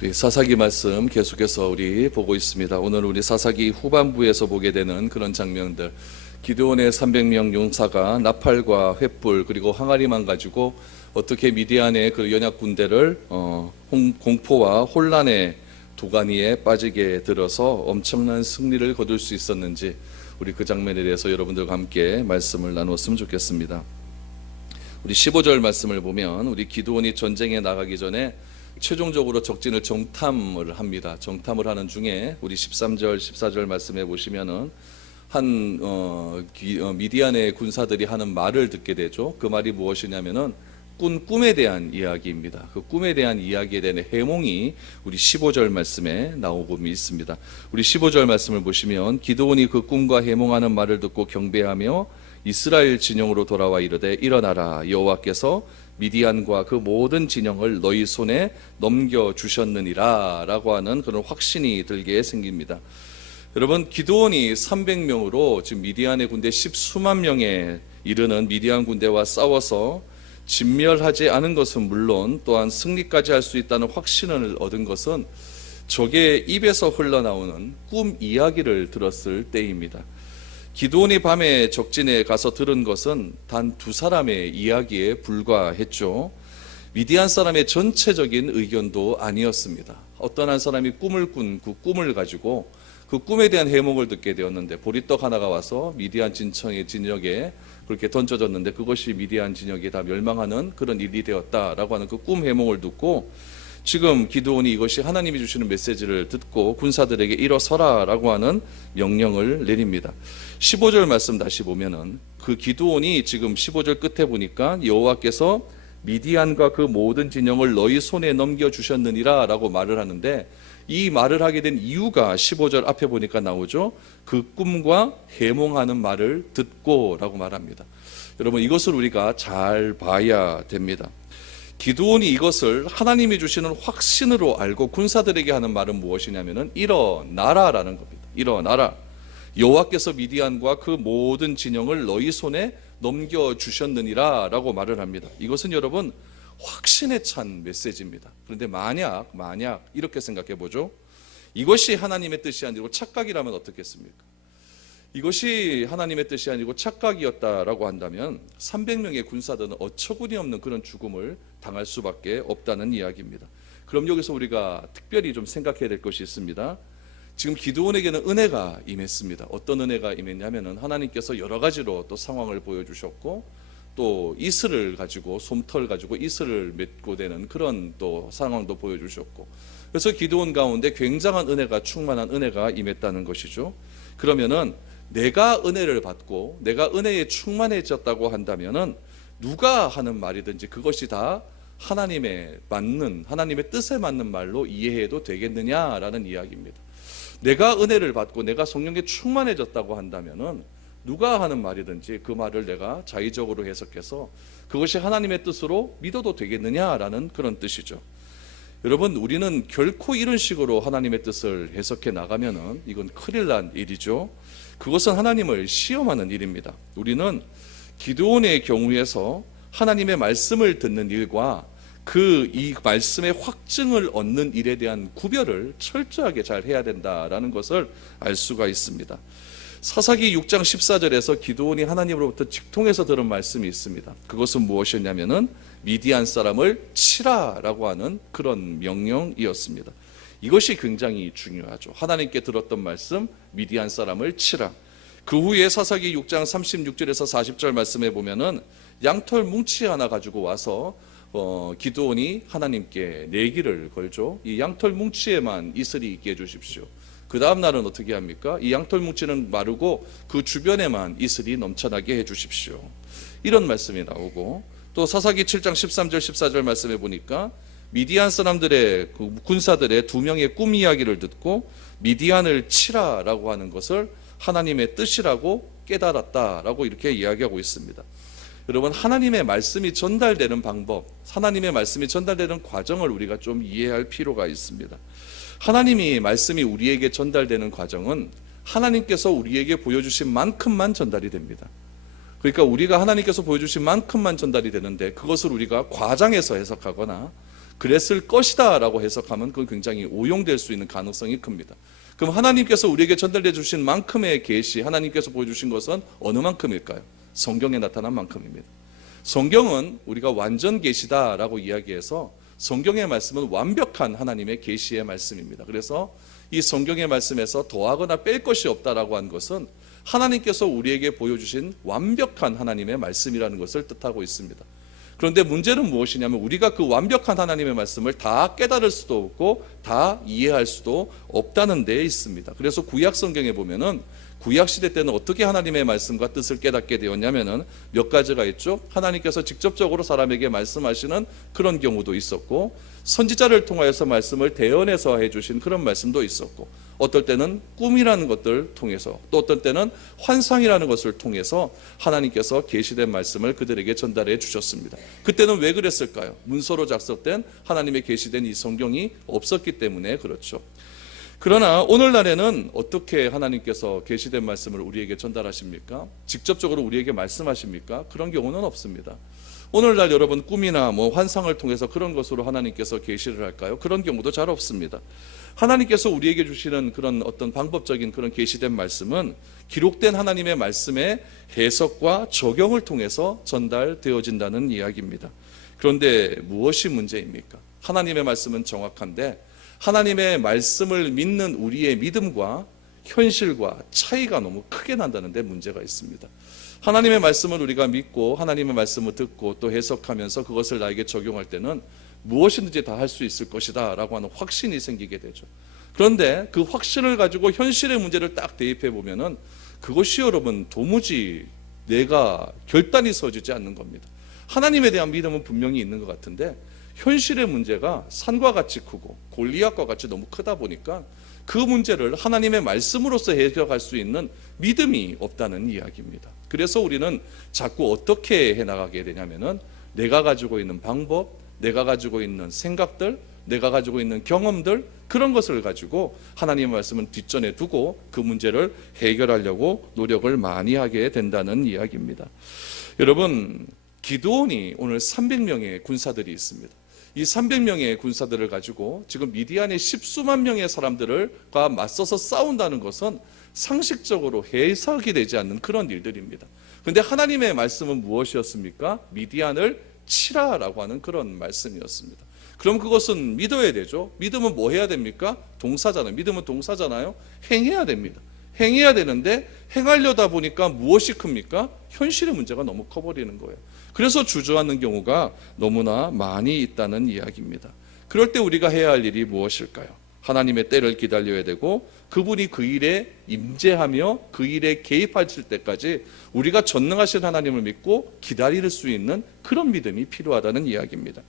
우리 사사기 말씀 계속해서 우리 보고 있습니다. 오늘 우리 사사기 후반부에서 보게 되는 그런 장면들, 기드온의 300명 용사가 나팔과 횃불 그리고 항아리만 가지고 어떻게 미디안의 그 연약 군대를 공포와 혼란의 도가니에 빠지게 들어서 엄청난 승리를 거둘 수 있었는지, 우리 그 장면에 대해서 여러분들과 함께 말씀을 나누었으면 좋겠습니다. 우리 15절 말씀을 보면 우리 기드온이 전쟁에 나가기 전에 최종적으로 적진을 정탐을 합니다. 정탐을 하는 중에 우리 13절 14절 말씀해 보시면은 미디안의 군사들이 하는 말을 듣게 되죠. 그 말이 무엇이냐면은 꿈에 대한 이야기입니다. 그 꿈에 대한 이야기에 대한 해몽이 우리 15절 말씀에 나오고 있습니다. 우리 15절 말씀을 보시면 기드온이 그 꿈과 해몽하는 말을 듣고 경배하며 이스라엘 진영으로 돌아와 이르되, 일어나라, 여호와께서 미디안과 그 모든 진영을 너희 손에 넘겨주셨느니라 라고 하는 그런 확신이 들게 생깁니다. 여러분, 기드온이 300명으로 지금 미디안의 군대 10수만 명에 이르는 미디안 군대와 싸워서 진멸하지 않은 것은 물론 또한 승리까지 할 수 있다는 확신을 얻은 것은 적의 입에서 흘러나오는 꿈 이야기를 들었을 때입니다. 기드온이 밤에 적진에 가서 들은 것은 단 2사람의 이야기에 불과했죠. 미디안 사람의 전체적인 의견도 아니었습니다. 어떤 한 사람이 꿈을 꾼 그 꿈을 가지고 그 꿈에 대한 해몽을 듣게 되었는데, 보리떡 하나가 와서 미디안 진영에 그렇게 던져졌는데 그것이 미디안 진영이 다 멸망하는 그런 일이 되었다라고 하는 그 꿈 해몽을 듣고, 지금 기드온이 이것이 하나님이 주시는 메시지를 듣고 군사들에게 일어서라 라고 하는 명령을 내립니다. 15절 말씀 다시 보면은 그 기드온이 지금 15절 끝에 보니까 여호와께서 미디안과 그 모든 진영을 너희 손에 넘겨주셨느니라 라고 말을 하는데, 이 말을 하게 된 이유가 15절 앞에 보니까 나오죠. 그 꿈과 해몽하는 말을 듣고 라고 말합니다. 여러분, 이것을 우리가 잘 봐야 됩니다. 기드온이 이것을 하나님이 주시는 확신으로 알고 군사들에게 하는 말은 무엇이냐면은 일어나라라는 겁니다. 일어나라, 여호와께서 미디안과 그 모든 진영을 너희 손에 넘겨주셨느니라 라고 말을 합니다. 이것은 여러분 확신에 찬 메시지입니다. 그런데 만약 이렇게 생각해 보죠. 이것이 하나님의 뜻이 아니고 착각이라면 어떻겠습니까? 이것이 하나님의 뜻이 아니고 착각이었다라고 한다면 300명의 군사들은 어처구니 없는 그런 죽음을 당할 수밖에 없다는 이야기입니다. 그럼 여기서 우리가 특별히 좀 생각해야 될 것이 있습니다. 지금 기드온에게는 은혜가 임했습니다. 어떤 은혜가 임했냐면은 하나님께서 여러 가지로 또 상황을 보여주셨고, 또 이슬을 가지고, 솜털 가지고 이슬을 맺고 되는 그런 또 상황도 보여주셨고, 그래서 기드온 가운데 굉장한 은혜가, 충만한 은혜가 임했다는 것이죠. 그러면은 내가 은혜를 받고 내가 은혜에 충만해졌다고 한다면은 누가 하는 말이든지 그것이 다 하나님의 뜻에 맞는 말로 이해해도 되겠느냐라는 이야기입니다. 내가 은혜를 받고 내가 성령에 충만해졌다고 한다면은 누가 하는 말이든지 그 말을 내가 자의적으로 해석해서 그것이 하나님의 뜻으로 믿어도 되겠느냐라는 그런 뜻이죠. 여러분, 우리는 결코 이런 식으로 하나님의 뜻을 해석해 나가면은 이건 큰일 난 일이죠. 그것은 하나님을 시험하는 일입니다. 우리는 기드온의 경우에서 하나님의 말씀을 듣는 일과 이 말씀의 확증을 얻는 일에 대한 구별을 철저하게 잘 해야 된다라는 것을 알 수가 있습니다. 사사기 6장 14절에서 기드온이 하나님으로부터 직통해서 들은 말씀이 있습니다. 그것은 무엇이었냐면은 미디안 사람을 치라라고 하는 그런 명령이었습니다. 이것이 굉장히 중요하죠. 하나님께 들었던 말씀, 미디안 사람을 치라. 그 후에 사사기 6장 36절에서 40절 말씀에 보면은 양털 뭉치 하나 가지고 와서 기드온이 하나님께 내기를 걸죠. 이 양털 뭉치에만 이슬이 있게 해주십시오. 그 다음 날은 어떻게 합니까? 이 양털 뭉치는 마르고 그 주변에만 이슬이 넘쳐나게 해주십시오. 이런 말씀이 나오고, 또 사사기 7장 13절 14절 말씀에 보니까 미디안 사람들의 군사들의 2명의 꿈 이야기를 듣고 미디안을 치라라고 하는 것을 하나님의 뜻이라고 깨달았다라고 이렇게 이야기하고 있습니다. 여러분, 하나님의 말씀이 전달되는 방법, 하나님의 말씀이 전달되는 과정을 우리가 좀 이해할 필요가 있습니다. 하나님이 말씀이 우리에게 전달되는 과정은 하나님께서 우리에게 보여주신 만큼만 전달이 됩니다. 그러니까 우리가 하나님께서 보여주신 만큼만 전달이 되는데, 그것을 우리가 과장해서 해석하거나 그랬을 것이다 라고 해석하면 그건 굉장히 오용될 수 있는 가능성이 큽니다. 그럼 하나님께서 우리에게 전달해 주신 만큼의 계시, 하나님께서 보여주신 것은 어느 만큼일까요? 성경에 나타난 만큼입니다. 성경은 우리가 완전 계시다라고 이야기해서 성경의 말씀은 완벽한 하나님의 계시의 말씀입니다. 그래서 이 성경의 말씀에서 더하거나 뺄 것이 없다라고 한 것은 하나님께서 우리에게 보여주신 완벽한 하나님의 말씀이라는 것을 뜻하고 있습니다. 그런데 문제는 무엇이냐면 우리가 그 완벽한 하나님의 말씀을 다 깨달을 수도 없고 다 이해할 수도 없다는 데에 있습니다. 그래서 구약 성경에 보면은 구약 시대 때는 어떻게 하나님의 말씀과 뜻을 깨닫게 되었냐면은 몇 가지가 있죠. 하나님께서 직접적으로 사람에게 말씀하시는 그런 경우도 있었고, 선지자를 통하여서 말씀을 대언해서 해주신 그런 말씀도 있었고, 어떨 때는 꿈이라는 것들을 통해서, 또 어떨 때는 환상이라는 것을 통해서 하나님께서 계시된 말씀을 그들에게 전달해 주셨습니다. 그때는 왜 그랬을까요? 문서로 작성된 하나님의 계시된 이 성경이 없었기 때문에 그렇죠. 그러나 오늘날에는 어떻게 하나님께서 계시된 말씀을 우리에게 전달하십니까? 직접적으로 우리에게 말씀하십니까? 그런 경우는 없습니다. 오늘날 여러분 꿈이나 환상을 통해서 그런 것으로 하나님께서 계시를 할까요? 그런 경우도 잘 없습니다. 하나님께서 우리에게 주시는 그런 어떤 방법적인 그런 계시된 말씀은 기록된 하나님의 말씀의 해석과 적용을 통해서 전달되어진다는 이야기입니다. 그런데 무엇이 문제입니까? 하나님의 말씀은 정확한데 하나님의 말씀을 믿는 우리의 믿음과 현실과 차이가 너무 크게 난다는 데 문제가 있습니다. 하나님의 말씀을 우리가 믿고 하나님의 말씀을 듣고 또 해석하면서 그것을 나에게 적용할 때는 무엇이든지 다 할 수 있을 것이다 라고 하는 확신이 생기게 되죠. 그런데 그 확신을 가지고 현실의 문제를 딱 대입해 보면은 그것이 여러분 도무지 내가 결단이 서지지 않는 겁니다. 하나님에 대한 믿음은 분명히 있는 것 같은데 현실의 문제가 산과 같이 크고 골리앗과 같이 너무 크다 보니까 그 문제를 하나님의 말씀으로서 해결할 수 있는 믿음이 없다는 이야기입니다. 그래서 우리는 자꾸 어떻게 해나가게 되냐면은 내가 가지고 있는 방법, 내가 가지고 있는 생각들, 내가 가지고 있는 경험들, 그런 것을 가지고 하나님의 말씀은 뒷전에 두고 그 문제를 해결하려고 노력을 많이 하게 된다는 이야기입니다. 여러분, 기드온이 오늘 300명의 군사들이 있습니다. 이 300명의 군사들을 가지고 지금 미디안의 십수만 명의 사람들과 맞서서 싸운다는 것은 상식적으로 해석이 되지 않는 그런 일들입니다. 그런데 하나님의 말씀은 무엇이었습니까? 미디안을 치라라고 하는 그런 말씀이었습니다. 그럼 그것은 믿어야 되죠. 믿음은 뭐 해야 됩니까? 동사잖아요. 믿음은 동사잖아요. 행해야 됩니다. 행해야 되는데 행하려다 보니까 무엇이 큽니까? 현실의 문제가 너무 커버리는 거예요. 그래서 주저하는 경우가 너무나 많이 있다는 이야기입니다. 그럴 때 우리가 해야 할 일이 무엇일까요? 하나님의 때를 기다려야 되고 그분이 그 일에 임재하며 그 일에 개입하실 때까지 우리가 전능하신 하나님을 믿고 기다릴 수 있는 그런 믿음이 필요하다는 이야기입니다.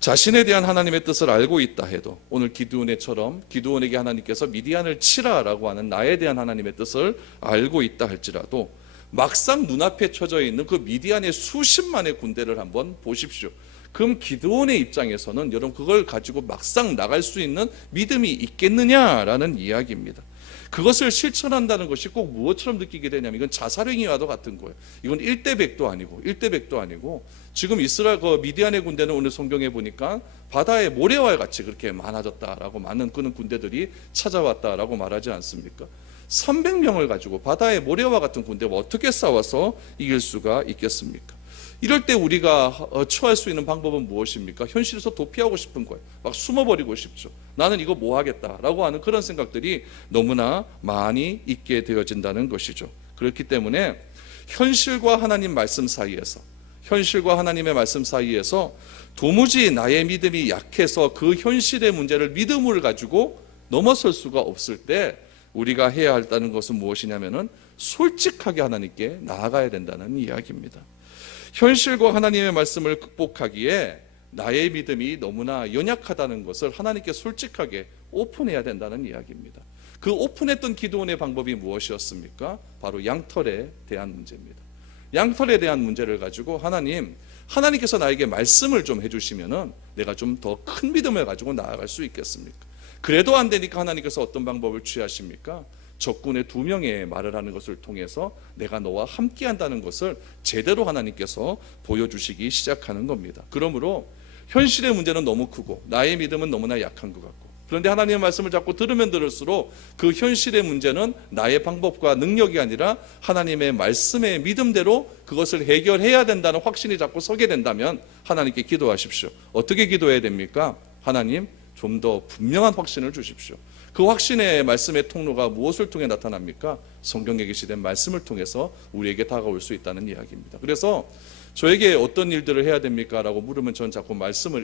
자신에 대한 하나님의 뜻을 알고 있다 해도 오늘 기드온처럼 기드온에게 하나님께서 미디안을 치라라고 하는 나에 대한 하나님의 뜻을 알고 있다 할지라도 막상 눈앞에 쳐져 있는 그 미디안의 수십만의 군대를 한번 보십시오. 그럼 기드온의 입장에서는 여러분 그걸 가지고 막상 나갈 수 있는 믿음이 있겠느냐라는 이야기입니다. 그것을 실천한다는 것이 꼭 무엇처럼 느끼게 되냐면 이건 자살행위와도 같은 거예요. 이건 1대 100도 아니고 1대 100도 아니고 지금 이스라엘 미디안의 군대는 오늘 성경에 보니까 바다의 모래와 같이 그렇게 많아졌다라고 많은 그런 군대들이 찾아왔다라고 말하지 않습니까? 300명을 가지고 바다의 모래와 같은 군대와 어떻게 싸워서 이길 수가 있겠습니까? 이럴 때 우리가 처할 수 있는 방법은 무엇입니까? 현실에서 도피하고 싶은 거예요. 막 숨어버리고 싶죠. 나는 이거 뭐 하겠다라고 하는 그런 생각들이 너무나 많이 있게 되어진다는 것이죠. 그렇기 때문에 현실과 하나님 말씀 사이에서 현실과 하나님의 말씀 사이에서 도무지 나의 믿음이 약해서 그 현실의 문제를 믿음을 가지고 넘어설 수가 없을 때 우리가 해야 한다는 것은 무엇이냐면은 솔직하게 하나님께 나아가야 된다는 이야기입니다. 현실과 하나님의 말씀을 극복하기에 나의 믿음이 너무나 연약하다는 것을 하나님께 솔직하게 오픈해야 된다는 이야기입니다. 그 오픈했던 기드온의 방법이 무엇이었습니까? 바로 양털에 대한 문제입니다. 양털에 대한 문제를 가지고 하나님께서 나에게 말씀을 좀 해주시면은 내가 좀 더 큰 믿음을 가지고 나아갈 수 있겠습니까? 그래도 안 되니까 하나님께서 어떤 방법을 취하십니까? 적군의 2명의 말을 하는 것을 통해서 내가 너와 함께 한다는 것을 제대로 하나님께서 보여주시기 시작하는 겁니다. 그러므로 현실의 문제는 너무 크고 나의 믿음은 너무나 약한 것 같고, 그런데 하나님의 말씀을 자꾸 들으면 들을수록 그 현실의 문제는 나의 방법과 능력이 아니라 하나님의 말씀의 믿음대로 그것을 해결해야 된다는 확신이 자꾸 서게 된다면 하나님께 기도하십시오. 어떻게 기도해야 됩니까? 하나님, 좀 더 분명한 확신을 주십시오. 그 확신의 말씀의 통로가 무엇을 통해 나타납니까? 성경에 게시된 말씀을 통해서 우리에게 다가올 수 있다는 이야기입니다. 그래서 저에게 어떤 일들을 해야 됩니까? 라고 물으면 저는 자꾸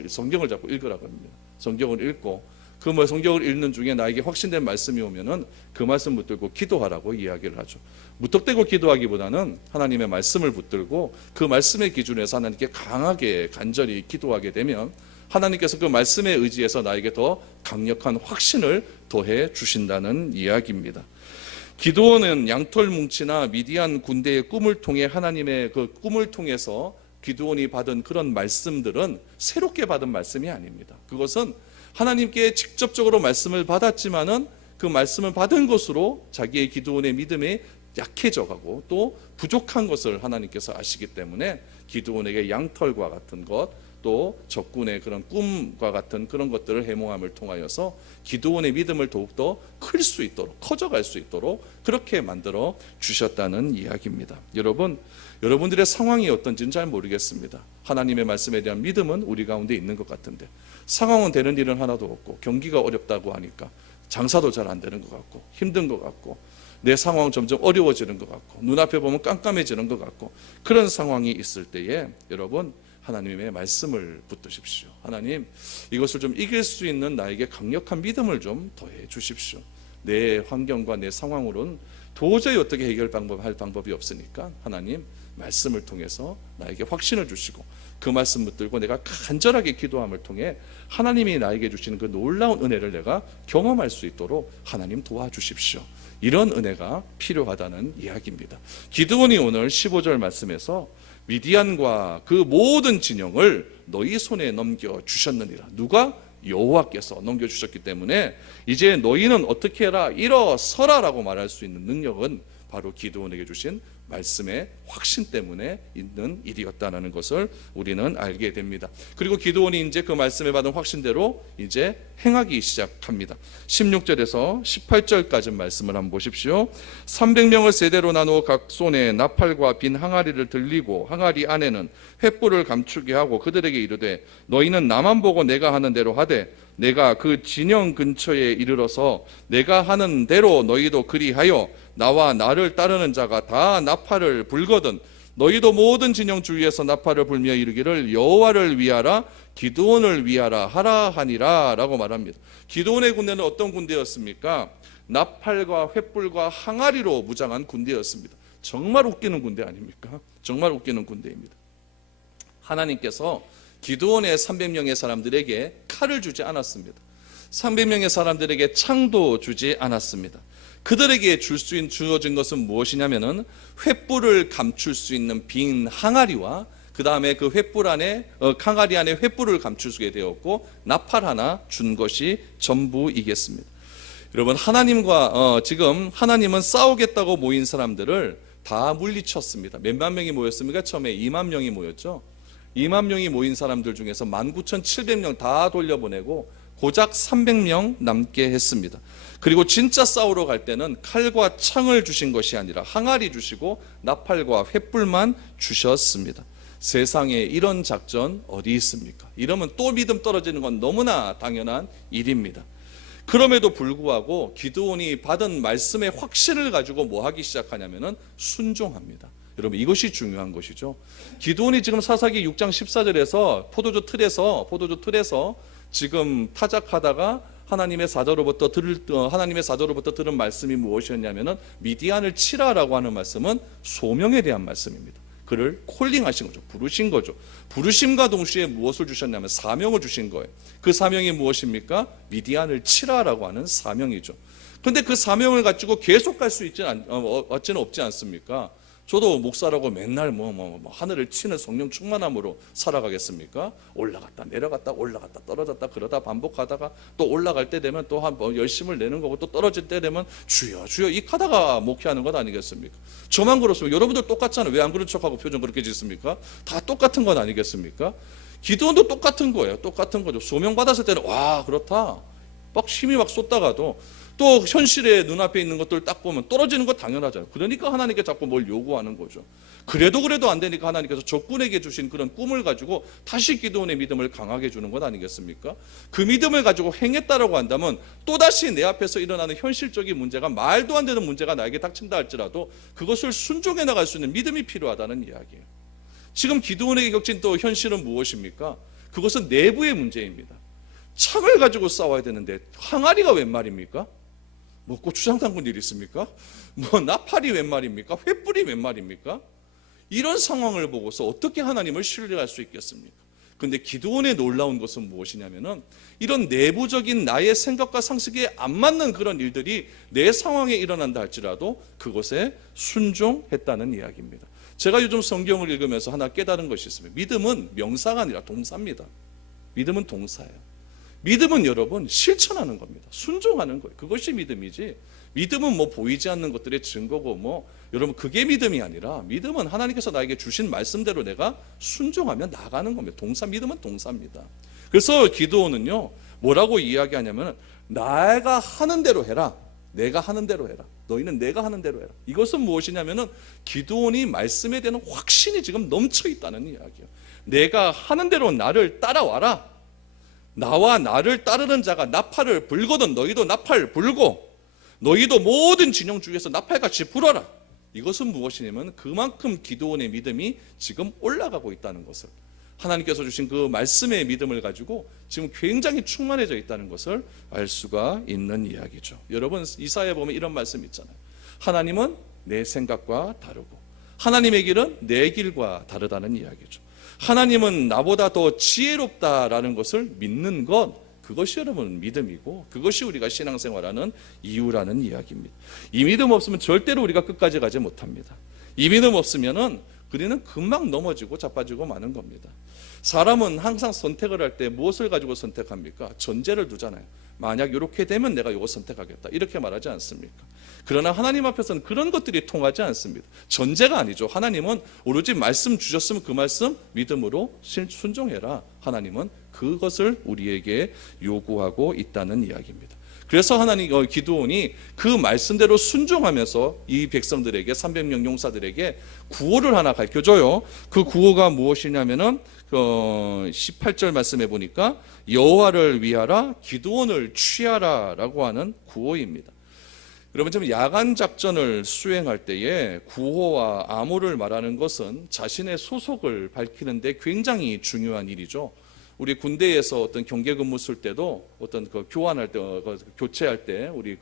성경을 자꾸 읽으라고 합니다. 성경을 읽고 그 성경을 읽는 중에 나에게 확신된 말씀이 오면은 그 말씀 붙들고 기도하라고 이야기를 하죠. 무턱대고 기도하기보다는 하나님의 말씀을 붙들고 그 말씀의 기준에서 하나님께 강하게 간절히 기도하게 되면 하나님께서 그 말씀에 의지해서 나에게 더 강력한 확신을 더해 주신다는 이야기입니다. 기드온은 양털 뭉치나 미디안 군대의 꿈을 통해 하나님의 그 꿈을 통해서 기드온이 받은 그런 말씀들은 새롭게 받은 말씀이 아닙니다. 그것은 하나님께 직접적으로 말씀을 받았지만은 그 말씀을 받은 것으로 자기의 기드온의 믿음이 약해져가고 또 부족한 것을 하나님께서 아시기 때문에 기드온에게 양털과 같은 것, 또 적군의 그런 꿈과 같은 그런 것들을 해몽함을 통하여서 기드온의 믿음을 더욱더 클 수 있도록, 커져갈 수 있도록 그렇게 만들어 주셨다는 이야기입니다. 여러분들의 상황이 어떤지는 잘 모르겠습니다. 하나님의 말씀에 대한 믿음은 우리 가운데 있는 것 같은데 상황은 되는 일은 하나도 없고 경기가 어렵다고 하니까 장사도 잘 안 되는 것 같고 힘든 것 같고 내 상황은 점점 어려워지는 것 같고 눈앞에 보면 깜깜해지는 것 같고 그런 상황이 있을 때에 여러분, 하나님의 말씀을 붙드십시오. 하나님, 이것을 좀 이길 수 있는 나에게 강력한 믿음을 좀 더해 주십시오. 내 환경과 내 상황으로는 도저히 어떻게 할 방법이 없으니까 하나님 말씀을 통해서 나에게 확신을 주시고 그 말씀 붙들고 내가 간절하게 기도함을 통해 하나님이 나에게 주시는 그 놀라운 은혜를 내가 경험할 수 있도록 하나님 도와주십시오. 이런 은혜가 필요하다는 이야기입니다. 기드온이 오늘 15절 말씀에서 미디안과 그 모든 진영을 너희 손에 넘겨주셨느니라. 누가? 여호와께서 넘겨주셨기 때문에 이제 너희는 어떻게 해라? 일어서라라고 말할 수 있는 능력은 바로 기드온에게 주신 말씀의 확신 때문에 있는 일이었다는 것을 우리는 알게 됩니다. 그리고 기드온이 이제 그 말씀에 받은 확신대로 이제 행하기 시작합니다. 16절에서 18절까지 말씀을 한번 보십시오. 300명을 세대로 나누어 각 손에 나팔과 빈 항아리를 들리고 항아리 안에는 횃불을 감추게 하고 그들에게 이르되 너희는 나만 보고 내가 하는 대로 하되 내가 그 진영 근처에 이르러서 내가 하는 대로 너희도 그리하여 나와 나를 따르는 자가 다 나팔을 불거든 너희도 모든 진영 주위에서 나팔을 불며 이르기를 여호와를 위하라 기드온을 위하라 하라 하니라 라고 말합니다. 기드온의 군대는 어떤 군대였습니까? 나팔과 횃불과 항아리로 무장한 군대였습니다. 정말 웃기는 군대 아닙니까? 정말 웃기는 군대입니다. 하나님께서 기드온의 300명의 사람들에게 칼을 주지 않았습니다. 300명의 사람들에게 창도 주지 않았습니다. 그들에게 주어진 것은 무엇이냐면은 횃불을 감출 수 있는 빈 항아리와 그 다음에 그 횃불 안에 항아리 안에 횃불을 감추게 되었고 나팔 하나 준 것이 전부이겠습니다. 여러분, 지금 하나님은 싸우겠다고 모인 사람들을 다 물리쳤습니다. 몇만 명이 모였습니까? 처음에 2만 명이 모였죠. 2만 명이 모인 사람들 중에서 19,700명 다 돌려보내고 고작 300명 남게 했습니다. 그리고 진짜 싸우러 갈 때는 칼과 창을 주신 것이 아니라 항아리 주시고 나팔과 횃불만 주셨습니다. 세상에 이런 작전 어디 있습니까? 이러면 또 믿음 떨어지는 건 너무나 당연한 일입니다. 그럼에도 불구하고 기드온이 받은 말씀의 확신을 가지고 뭐 하기 시작하냐면은 순종합니다. 여러분, 이것이 중요한 것이죠. 기드온이 지금 사사기 6장 14절에서 포도주 틀에서 지금 타작하다가 하나님의 사자로부터 들은 말씀이 무엇이었냐면은 미디안을 치라라고 하는 말씀은 소명에 대한 말씀입니다. 그를 콜링하신 거죠. 부르신 거죠. 부르심과 동시에 무엇을 주셨냐면 사명을 주신 거예요. 그 사명이 무엇입니까? 미디안을 치라라고 하는 사명이죠. 그런데 그 사명을 가지고 계속 갈 수 있지는 없지 않습니까? 저도 목사라고 맨날 하늘을 치는 성령 충만함으로 살아가겠습니까? 올라갔다 내려갔다 올라갔다 떨어졌다 그러다 반복하다가 또 올라갈 때 되면 또 열심을 내는 거고 또 떨어질 때 되면 주여 주여 이 하다가 목회하는 것 아니겠습니까? 저만 그렇습니까? 여러분들 똑같잖아요. 왜 안 그런 척하고 표정 그렇게 짓습니까? 다 똑같은 건 아니겠습니까? 기드온도 똑같은 거예요. 똑같은 거죠. 소명 받았을 때는 와 그렇다 막 힘이 막 쏟다가도 또 현실에 눈앞에 있는 것들 딱 보면 떨어지는 거 당연하잖아요. 그러니까 하나님께 자꾸 뭘 요구하는 거죠. 그래도 안 되니까 하나님께서 적군에게 주신 그런 꿈을 가지고 다시 기드온의 믿음을 강하게 주는 것 아니겠습니까? 그 믿음을 가지고 행했다라고 한다면 또다시 내 앞에서 일어나는 현실적인 문제가 말도 안 되는 문제가 나에게 닥친다 할지라도 그것을 순종해 나갈 수 있는 믿음이 필요하다는 이야기예요. 지금 기드온에게 겹친 또 현실은 무엇입니까? 그것은 내부의 문제입니다. 창을 가지고 싸워야 되는데 항아리가 웬 말입니까? 뭐 고추장 담근 일 있습니까? 뭐 나팔이 웬 말입니까? 횃불이 웬 말입니까? 이런 상황을 보고서 어떻게 하나님을 신뢰할 수 있겠습니까? 그런데 기드온의 놀라운 것은 무엇이냐면은 이런 내부적인 나의 생각과 상식에 안 맞는 그런 일들이 내 상황에 일어난다 할지라도 그것에 순종했다는 이야기입니다. 제가 요즘 성경을 읽으면서 하나 깨달은 것이 있습니다. 믿음은 명사가 아니라 동사입니다. 믿음은 동사예요. 믿음은 여러분 실천하는 겁니다. 순종하는 거예요. 그것이 믿음이지. 믿음은 뭐 보이지 않는 것들의 증거고 뭐 여러분 그게 믿음이 아니라 믿음은 하나님께서 나에게 주신 말씀대로 내가 순종하며 나가는 겁니다. 동사 믿음은 동사입니다. 그래서 기드온은요 뭐라고 이야기하냐면 내가 하는 대로 해라. 내가 하는 대로 해라. 너희는 내가 하는 대로 해라. 이것은 무엇이냐면은 기드온이 말씀에 대한 확신이 지금 넘쳐 있다는 이야기예요. 내가 하는 대로 나를 따라와라. 나와 나를 따르는 자가 나팔을 불거든 너희도 나팔 불고 너희도 모든 진영 중에서 나팔같이 불어라. 이것은 무엇이냐면 그만큼 기드온의 믿음이 지금 올라가고 있다는 것을 하나님께서 주신 그 말씀의 믿음을 가지고 지금 굉장히 충만해져 있다는 것을 알 수가 있는 이야기죠. 여러분 이사야에 보면 이런 말씀 있잖아요. 하나님은 내 생각과 다르고 하나님의 길은 내 길과 다르다는 이야기죠. 하나님은 나보다 더 지혜롭다라는 것을 믿는 것, 그것이 여러분 믿음이고 그것이 우리가 신앙생활하는 이유라는 이야기입니다. 이 믿음 없으면 절대로 우리가 끝까지 가지 못합니다. 이 믿음 없으면은 우리는 금방 넘어지고 자빠지고 마는 겁니다. 사람은 항상 선택을 할 때 무엇을 가지고 선택합니까? 전제를 두잖아요. 만약 이렇게 되면 내가 이거 선택하겠다 이렇게 말하지 않습니까? 그러나 하나님 앞에서는 그런 것들이 통하지 않습니다. 전제가 아니죠. 하나님은 오로지 말씀 주셨으면 그 말씀 믿음으로 순종해라. 하나님은 그것을 우리에게 요구하고 있다는 이야기입니다. 그래서 하나님 기드온이 그 말씀대로 순종하면서 이 백성들에게 300명 용사들에게 구호를 하나 가르쳐줘요. 그 구호가 무엇이냐면은 18절 말씀해 보니까 여호와를 위하라 기드온을 취하라라고 하는 구호입니다. 여러분 지금 야간 작전을 수행할 때에 구호와 암호를 말하는 것은 자신의 소속을 밝히는데 굉장히 중요한 일이죠. 우리 군대에서 어떤 경계 근무 쓸 때도 어떤 그 교환할 때 교체할 때 우리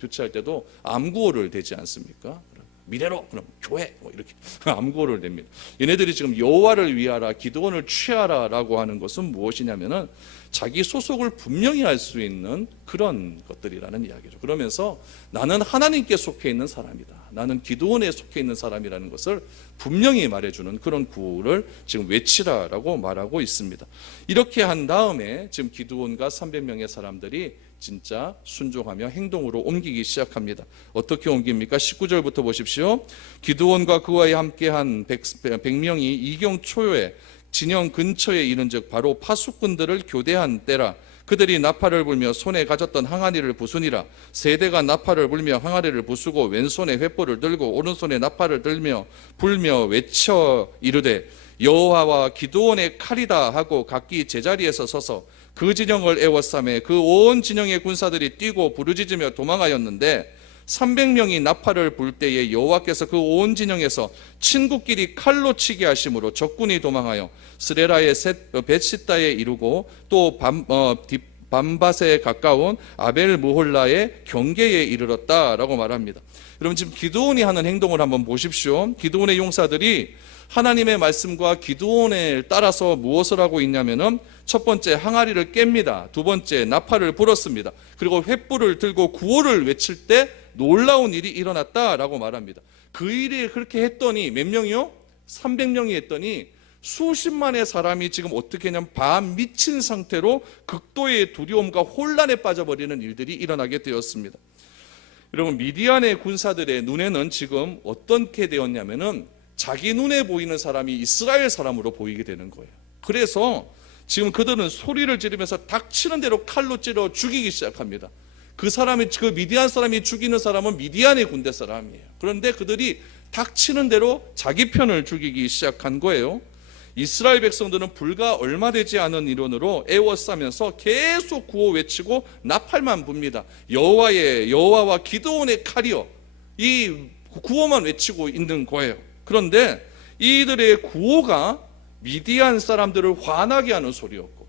교체할 때도 암구호를 대지 않습니까? 미래로 그럼 교회 뭐 이렇게 암구호를 냅니다. 얘네들이 지금 여호와를 위하라 기드온을 취하라라고 하는 것은 무엇이냐면은 자기 소속을 분명히 알 수 있는 그런 것들이라는 이야기죠. 그러면서 나는 하나님께 속해 있는 사람이다. 나는 기드온에 속해 있는 사람이라는 것을 분명히 말해주는 그런 구호를 지금 외치라라고 말하고 있습니다. 이렇게 한 다음에 지금 기드온과 300명의 사람들이 진짜 순종하며 행동으로 옮기기 시작합니다. 어떻게 옮깁니까? 19절부터 보십시오. 기드온과 그와 함께한 100명이 이경 초에 진영 근처에 이른즉 바로 파수꾼들을 교대한 때라. 그들이 나팔을 불며 손에 가졌던 항아리를 부수니라. 세대가 나팔을 불며 항아리를 부수고 왼손에 횃불을 들고 오른손에 나팔을 들며 불며 외쳐 이르되 여호와와 기드온의 칼이다 하고 각기 제자리에서 서서 그 진영을 에워싸매 그 온 진영의 군사들이 뛰고 부르짖으며 도망하였는데 300명이 나팔을 불 때에 여호와께서 그 온 진영에서 친구끼리 칼로 치게 하심으로 적군이 도망하여 스레라의 벳시다에 이르고 또 밤밭에 가까운 아벨 무홀라의 경계에 이르렀다라고 말합니다. 여러분 지금 기드온이 하는 행동을 한번 보십시오. 기드온의 용사들이 하나님의 말씀과 기드온을 따라서 무엇을 하고 있냐면은 첫 번째 항아리를 깹니다. 두 번째 나팔을 불었습니다. 그리고 횃불을 들고 구호를 외칠 때 놀라운 일이 일어났다라고 말합니다. 그 일이 그렇게 했더니 몇 명이요? 300명이 했더니 수십만의 사람이 지금 어떻게 하냐면 반 미친 상태로 극도의 두려움과 혼란에 빠져버리는 일들이 일어나게 되었습니다. 여러분 미디안의 군사들의 눈에는 지금 어떻게 되었냐면은 자기 눈에 보이는 사람이 이스라엘 사람으로 보이게 되는 거예요. 그래서 지금 그들은 소리를 지르면서 닥치는 대로 칼로 찌르러 죽이기 시작합니다. 그 미디안 사람이 죽이는 사람은 미디안의 군대 사람이에요. 그런데 그들이 닥치는 대로 자기 편을 죽이기 시작한 거예요. 이스라엘 백성들은 불과 얼마 되지 않은 이론으로 애워싸면서 계속 구호 외치고 나팔만 붑니다. 여호와와 기드온의 칼이여, 이 구호만 외치고 있는 거예요. 그런데 이들의 구호가 미디안 사람들을 화나게 하는 소리였고,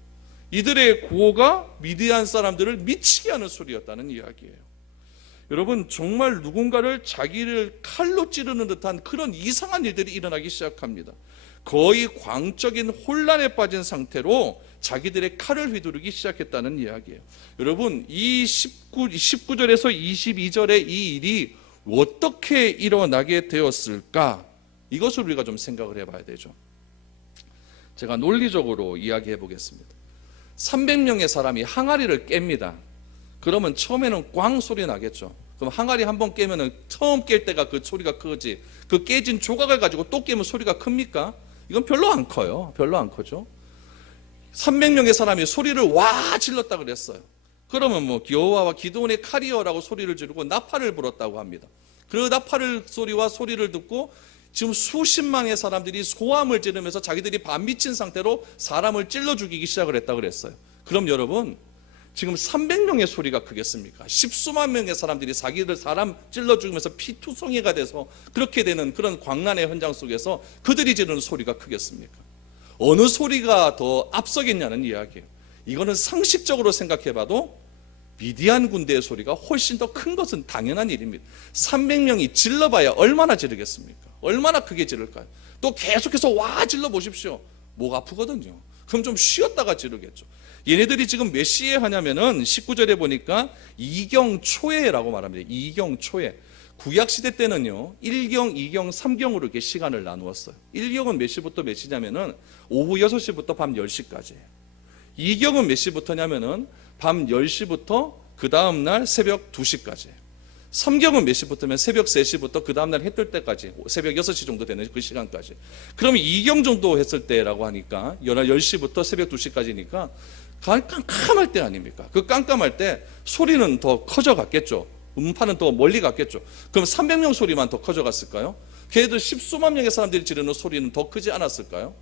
이들의 구호가 미디안 사람들을 미치게 하는 소리였다는 이야기예요. 여러분, 정말 누군가를 자기를 칼로 찌르는 듯한 그런 이상한 일들이 일어나기 시작합니다. 거의 광적인 혼란에 빠진 상태로 자기들의 칼을 휘두르기 시작했다는 이야기예요. 여러분, 이 19절에서 22절의 이 일이 어떻게 일어나게 되었을까? 이것을 우리가 좀 생각을 해봐야 되죠. 제가 논리적으로 이야기해 보겠습니다. 300명의 사람이 항아리를 깹니다. 그러면 처음에는 꽝 소리 나겠죠. 그럼 항아리 한번 깨면은 처음 깰 때가 그 소리가 크지, 그 깨진 조각을 가지고 또 깨면 소리가 큽니까? 이건 별로 안 커요. 별로 안 커죠. 300명의 사람이 소리를 와 질렀다 그랬어요. 그러면 여호와와 기드온의 칼이여라고 소리를 지르고 나팔을 불었다고 합니다. 그 나팔 소리와 소리를 듣고 지금 수십만의 사람들이 소함을 지르면서 자기들이 반미친 상태로 사람을 찔러 죽이기 시작을 했다고 그랬어요. 그럼 여러분, 지금 300명의 소리가 크겠습니까? 십수만 명의 사람들이 자기들 사람 찔러 죽이면서 피투성이가 돼서 그렇게 되는 그런 광란의 현장 속에서 그들이 지르는 소리가 크겠습니까? 어느 소리가 더 앞서겠냐는 이야기예요. 이거는 상식적으로 생각해봐도 미디안 군대의 소리가 훨씬 더 큰 것은 당연한 일입니다. 300명이 질러봐야 얼마나 지르겠습니까? 얼마나 크게 지를까요? 또 계속해서 와 질러 보십시오. 목 아프거든요. 그럼 좀 쉬었다가 지르겠죠. 얘네들이 지금 몇 시에 하냐면은 19절에 보니까 이경초에라고 말합니다. 이경초에. 구약시대 때는요 1경, 2경, 3경으로 이렇게 시간을 나누었어요. 1경은 몇 시부터 몇 시냐면은 오후 6시부터 밤 10시까지예요. 2경은 몇 시부터냐면은 밤 10시부터 그 다음날 새벽 2시까지예요. 3경은 몇 시부터면 새벽 3시부터 그 다음날 해 뜰 때까지 새벽 6시 정도 되는 그 시간까지. 그러면 2경 정도 했을 때라고 하니까 10시부터 새벽 2시까지니까 깜깜할 때 아닙니까? 그 깜깜할 때 소리는 더 커져갔겠죠. 음파는 더 멀리 갔겠죠. 그럼 300명 소리만 더 커져갔을까요? 걔네들 십수만 명의 사람들이 지르는 소리는 더 크지 않았을까요?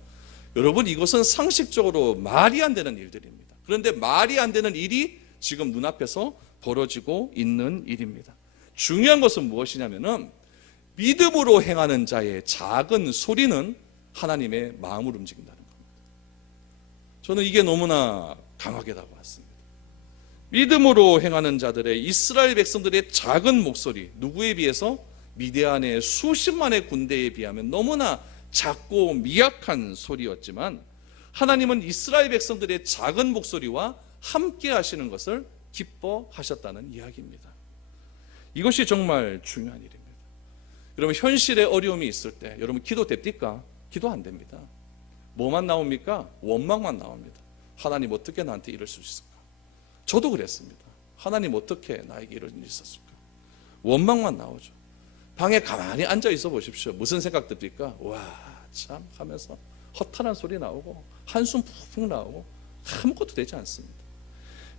여러분, 이것은 상식적으로 말이 안 되는 일들입니다. 그런데 말이 안 되는 일이 지금 눈앞에서 벌어지고 있는 일입니다. 중요한 것은 무엇이냐면은 믿음으로 행하는 자의 작은 소리는 하나님의 마음을 움직인다는 겁니다. 저는 이게 너무나 강하게 다가왔습니다. 믿음으로 행하는 자들의, 이스라엘 백성들의 작은 목소리, 누구에 비해서? 미디안의 수십만의 군대에 비하면 너무나 작고 미약한 소리였지만 하나님은 이스라엘 백성들의 작은 목소리와 함께 하시는 것을 기뻐하셨다는 이야기입니다. 이것이 정말 중요한 일입니다. 여러분, 현실에 어려움이 있을 때 여러분 기도됩니까? 기도 안 됩니다. 뭐만 나옵니까? 원망만 나옵니다. 하나님 어떻게 나한테 이럴 수 있을까? 저도 그랬습니다. 하나님 어떻게 나에게 이런 일이 있었을까? 원망만 나오죠. 방에 가만히 앉아 있어 보십시오. 무슨 생각 듭니까? 와, 참 하면서 허탈한 소리 나오고 한숨 푹푹 나오고 아무것도 되지 않습니다.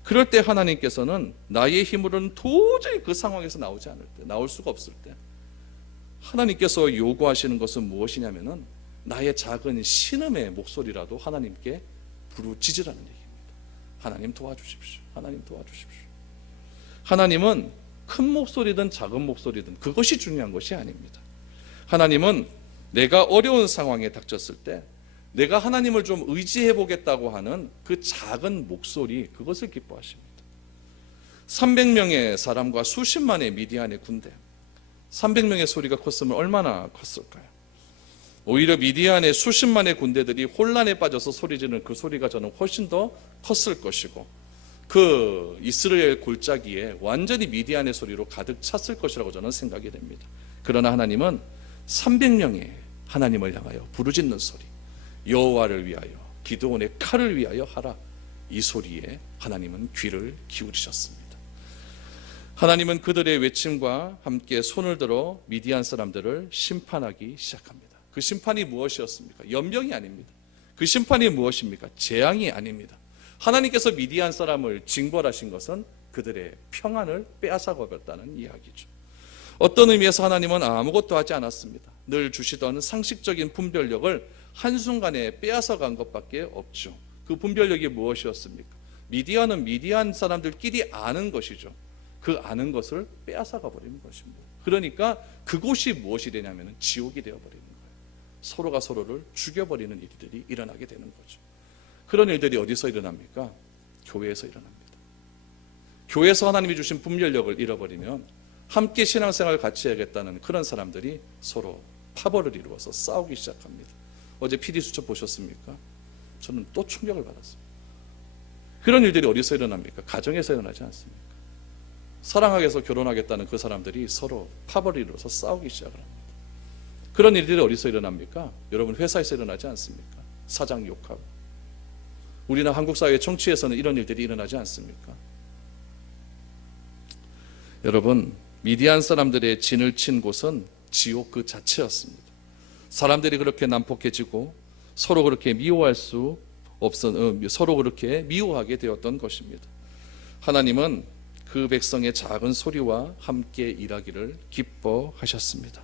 그럴 때 하나님께서는 나의 힘으로는 도저히 그 상황에서 나오지 않을 때, 나올 수가 없을 때 하나님께서 요구하시는 것은 무엇이냐면은 나의 작은 신음의 목소리라도 하나님께 부르짖으라는 얘기입니다. 하나님 도와주십시오. 하나님 도와주십시오. 하나님은 큰 목소리든 작은 목소리든 그것이 중요한 것이 아닙니다. 하나님은 내가 어려운 상황에 닥쳤을 때 내가 하나님을 좀 의지해 보겠다고 하는 그 작은 목소리, 그것을 기뻐하십니다. 300명의 사람과 수십만의 미디안의 군대, 300명의 소리가 컸으면 얼마나 컸을까요? 오히려 미디안의 수십만의 군대들이 혼란에 빠져서 소리 지르는 그 소리가 저는 훨씬 더 컸을 것이고, 그 이스라엘 골짜기에 완전히 미디안의 소리로 가득 찼을 것이라고 저는 생각이 됩니다. 그러나 하나님은 300명의 하나님을 향하여 부르짖는 소리, 여호와를 위하여, 기드온의 칼을 위하여 하라, 이 소리에 하나님은 귀를 기울이셨습니다. 하나님은 그들의 외침과 함께 손을 들어 미디안 사람들을 심판하기 시작합니다. 그 심판이 무엇이었습니까? 연병이 아닙니다. 그 심판이 무엇입니까? 재앙이 아닙니다. 하나님께서 미디안 사람을 징벌하신 것은 그들의 평안을 빼앗아가 버렸다는 이야기죠. 어떤 의미에서 하나님은 아무것도 하지 않았습니다. 늘 주시던 상식적인 분별력을 한순간에 빼앗아간 것밖에 없죠. 그 분별력이 무엇이었습니까? 미디안은 미디안 사람들끼리 아는 것이죠. 그 아는 것을 빼앗아가 버리는 것입니다. 그러니까 그곳이 무엇이 되냐면 지옥이 되어버리는 거예요. 서로가 서로를 죽여버리는 일들이 일어나게 되는 거죠. 그런 일들이 어디서 일어납니까? 교회에서 일어납니다. 교회에서 하나님이 주신 분별력을 잃어버리면 함께 신앙생활을 같이 해야겠다는 그런 사람들이 서로 파벌을 이루어서 싸우기 시작합니다. 어제 PD수첩 보셨습니까? 저는 또 충격을 받았습니다. 그런 일들이 어디서 일어납니까? 가정에서 일어나지 않습니까? 사랑하게 해서 결혼하겠다는 그 사람들이 서로 파벌을 이루어서 싸우기 시작을 합니다. 그런 일들이 어디서 일어납니까? 여러분 회사에서 일어나지 않습니까? 사장 욕하고. 우리나 한국 사회 정치에서는 이런 일들이 일어나지 않습니까? 여러분, 미디안 사람들의 진을 친 곳은 지옥 그 자체였습니다. 사람들이 그렇게 난폭해지고 서로 그렇게 서로 그렇게 미워하게 되었던 것입니다. 하나님은 그 백성의 작은 소리와 함께 일하기를 기뻐하셨습니다.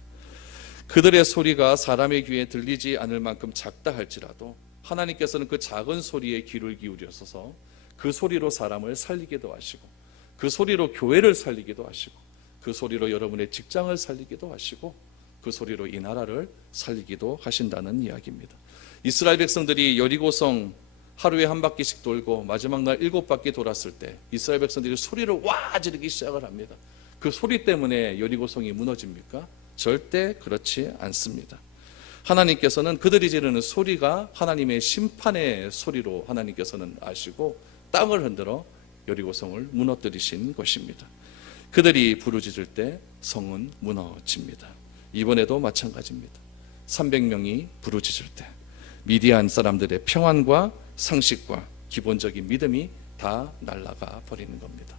그들의 소리가 사람의 귀에 들리지 않을 만큼 작다 할지라도 하나님께서는 그 작은 소리에 귀를 기울여서 그 소리로 사람을 살리기도 하시고 그 소리로 교회를 살리기도 하시고 그 소리로 여러분의 직장을 살리기도 하시고 그 소리로 이 나라를 살리기도 하신다는 이야기입니다. 이스라엘 백성들이 여리고성 하루에 한 바퀴씩 돌고 마지막 날 7바퀴 돌았을 때 이스라엘 백성들이 소리를 와 지르기 시작을 합니다. 그 소리 때문에 여리고성이 무너집니까? 절대 그렇지 않습니다. 하나님께서는 그들이 지르는 소리가 하나님의 심판의 소리로 하나님께서는 아시고 땅을 흔들어 여리고성을 무너뜨리신 것입니다. 그들이 부르짖을 때 성은 무너집니다. 이번에도 마찬가지입니다. 300명이 부르짖을 때 미디안 사람들의 평안과 상식과 기본적인 믿음이 다 날아가 버리는 겁니다.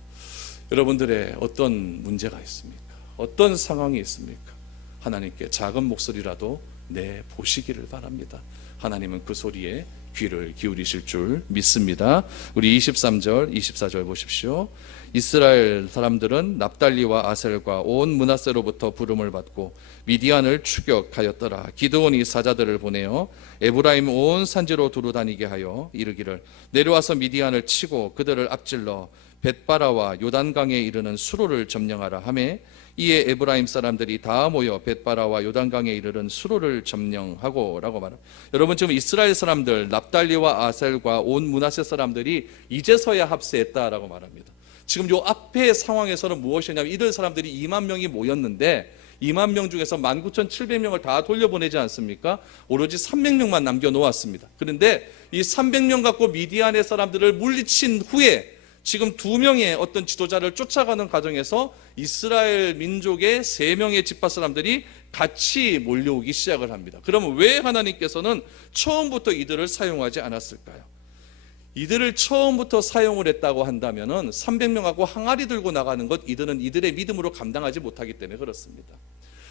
여러분들의 어떤 문제가 있습니까? 어떤 상황이 있습니까? 하나님께 작은 목소리라도 내보시기를 바랍니다. 하나님은 그 소리에 귀를 기울이실 줄 믿습니다. 우리 23절, 24절 보십시오. 이스라엘 사람들은 납달리와 아셀과 온 므낫세로부터 부름을 받고 미디안을 추격하였더라. 기드온이 사자들을 보내어 에브라임 온 산지로 두루다니게 하여 이르기를 내려와서 미디안을 치고 그들을 앞질러 벳바라와 요단강에 이르는 수로를 점령하라 하매 이에 에브라임 사람들이 다 모여 벳바라와 요단강에 이르는 수로를 점령하고 라고 말합니다. 여러분 지금 이스라엘 사람들 납달리와 아셀과 온 므낫세 사람들이 이제서야 합세했다라고 말합니다. 지금 요 앞의 상황에서는 무엇이냐면 이들 사람들이 2만 명이 모였는데 2만 명 중에서 19,700명을 다 돌려보내지 않습니까? 오로지 300명만 남겨놓았습니다. 그런데 이 300명 갖고 미디안의 사람들을 물리친 후에 지금 2명의 어떤 지도자를 쫓아가는 과정에서 이스라엘 민족의 3명의 지파 사람들이 같이 몰려오기 시작을 합니다. 그러면 왜 하나님께서는 처음부터 이들을 사용하지 않았을까요? 이들을 처음부터 사용을 했다고 한다면은 300명하고 항아리 들고 나가는 것 이들은 이들의 믿음으로 감당하지 못하기 때문에 그렇습니다.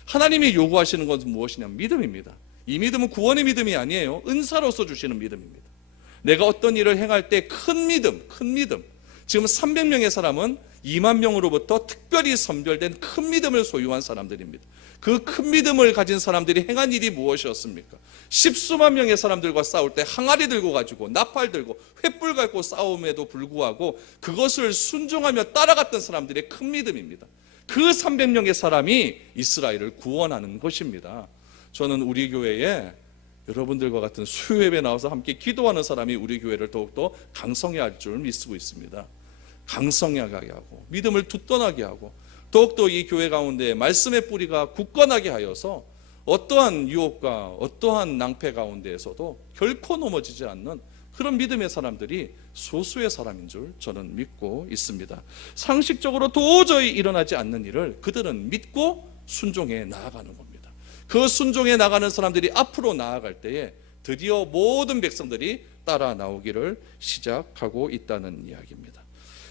하나님이 요구하시는 것은 무엇이냐면 믿음입니다. 이 믿음은 구원의 믿음이 아니에요. 은사로서 주시는 믿음입니다. 내가 어떤 일을 행할 때 큰 믿음. 지금 300명의 사람은 2만 명으로부터 특별히 선별된 큰 믿음을 소유한 사람들입니다. 그 큰 믿음을 가진 사람들이 행한 일이 무엇이었습니까? 십수만 명의 사람들과 싸울 때 항아리 들고 가지고 나팔 들고 횃불 갖고 싸움에도 불구하고 그것을 순종하며 따라갔던 사람들의 큰 믿음입니다. 그 300명의 사람이 이스라엘을 구원하는 것입니다. 저는 우리 교회에 여러분들과 같은 수요예배 나와서 함께 기도하는 사람이 우리 교회를 더욱더 강성해 할 줄 믿고 있습니다. 강성하게 하고 믿음을 두터나게 하고 더욱더 이 교회 가운데 말씀의 뿌리가 굳건하게 하여서 어떠한 유혹과 어떠한 낭패 가운데에서도 결코 넘어지지 않는 그런 믿음의 사람들이 소수의 사람인 줄 저는 믿고 있습니다. 상식적으로 도저히 일어나지 않는 일을 그들은 믿고 순종해 나아가는 겁니다. 그 순종해 나가는 사람들이 앞으로 나아갈 때에 드디어 모든 백성들이 따라 나오기를 시작하고 있다는 이야기입니다.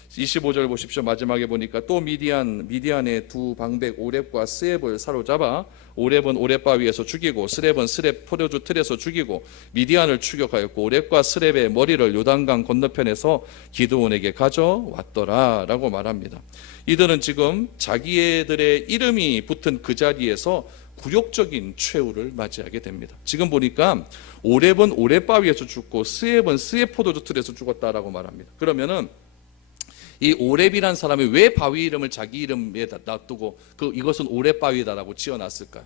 25절 보십시오. 마지막에 보니까 또 미디안의 두 방백 오렙과 스앱을 사로잡아 오렙은 오렙바위에서 죽이고 스렙은 스렙 포도주 틀에서 죽이고 미디안을 추격하였고 오렙과 스렙의 머리를 요단강 건너편에서 기드온에게 가져왔더라라고 말합니다. 이들은 지금 자기들의 이름이 붙은 그 자리에서 굴욕적인 최후를 맞이하게 됩니다. 지금 보니까 오렙은 오렙바위에서 죽고 스앱은 스앱 포도주 틀에서 죽었다라고 말합니다. 그러면은 이 오렙이란 사람이 왜 바위 이름을 자기 이름에 놔두고 이것은 오렙바위다라고 지어놨을까요?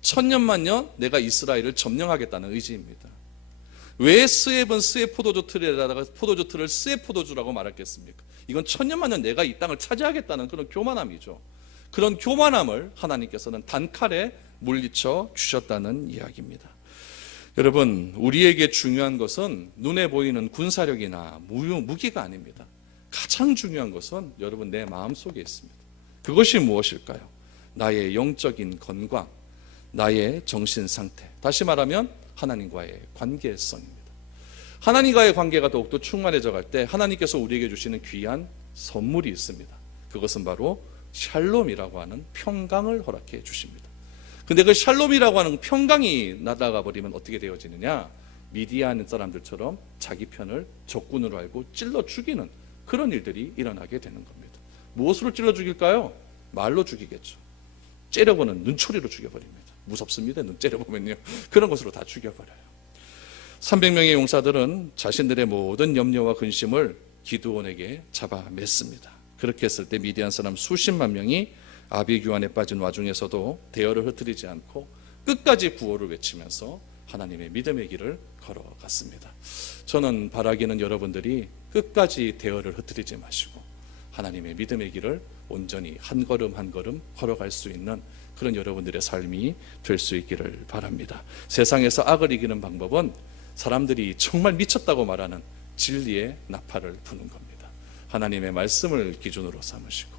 천년만년 내가 이스라엘을 점령하겠다는 의지입니다. 왜 스앱은 스앱 포도주 틀에다가 포도주 틀을 스앱 포도주라고 말했겠습니까? 이건 천년만년 내가 이 땅을 차지하겠다는 그런 교만함이죠. 그런 교만함을 하나님께서는 단칼에 물리쳐 주셨다는 이야기입니다. 여러분, 우리에게 중요한 것은 눈에 보이는 군사력이나 무기가 아닙니다. 가장 중요한 것은 여러분 내 마음속에 있습니다. 그것이 무엇일까요? 나의 영적인 건강, 나의 정신 상태, 다시 말하면 하나님과의 관계성입니다. 하나님과의 관계가 더욱더 충만해져 갈 때 하나님께서 우리에게 주시는 귀한 선물이 있습니다. 그것은 바로 샬롬이라고 하는 평강을 허락해 주십니다. 근데 그 샬롬이라고 하는 평강이 나다가 버리면 어떻게 되어지느냐? 미디안 사람들처럼 자기 편을 적군으로 알고 찔러 죽이는 그런 일들이 일어나게 되는 겁니다. 무엇으로 찔러 죽일까요? 말로 죽이겠죠. 째려보는 눈초리로 죽여버립니다. 무섭습니다. 눈 째려보면요. 그런 것으로 다 죽여버려요. 300명의 용사들은 자신들의 모든 염려와 근심을 기드온에게 잡아맸습니다. 그렇게 했을 때 미디안 사람 수십만 명이 아비규환에 빠진 와중에서도 대열을 흩뜨리지 않고 끝까지 구호를 외치면서 하나님의 믿음의 길을 걸어갔습니다. 저는 바라기는 여러분들이 끝까지 대열을 흩뜨리지 마시고 하나님의 믿음의 길을 온전히 한 걸음 한 걸음 걸어갈 수 있는 그런 여러분들의 삶이 될 수 있기를 바랍니다. 세상에서 악을 이기는 방법은 사람들이 정말 미쳤다고 말하는 진리의 나팔을 부는 겁니다. 하나님의 말씀을 기준으로 삼으시고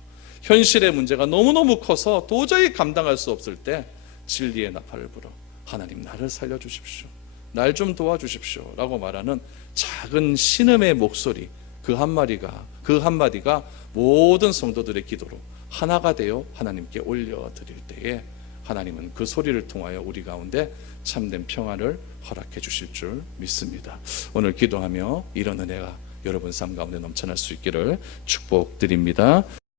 현실의 문제가 너무너무 커서 도저히 감당할 수 없을 때 진리의 나팔을 불어 하나님 나를 살려주십시오, 날 좀 도와주십시오 라고 말하는 작은 신음의 목소리, 그 한마디가 모든 성도들의 기도로 하나가 되어 하나님께 올려드릴 때에 하나님은 그 소리를 통하여 우리 가운데 참된 평안을 허락해 주실 줄 믿습니다. 오늘 기도하며 이런 은혜가 여러분 삶 가운데 넘쳐날 수 있기를 축복드립니다.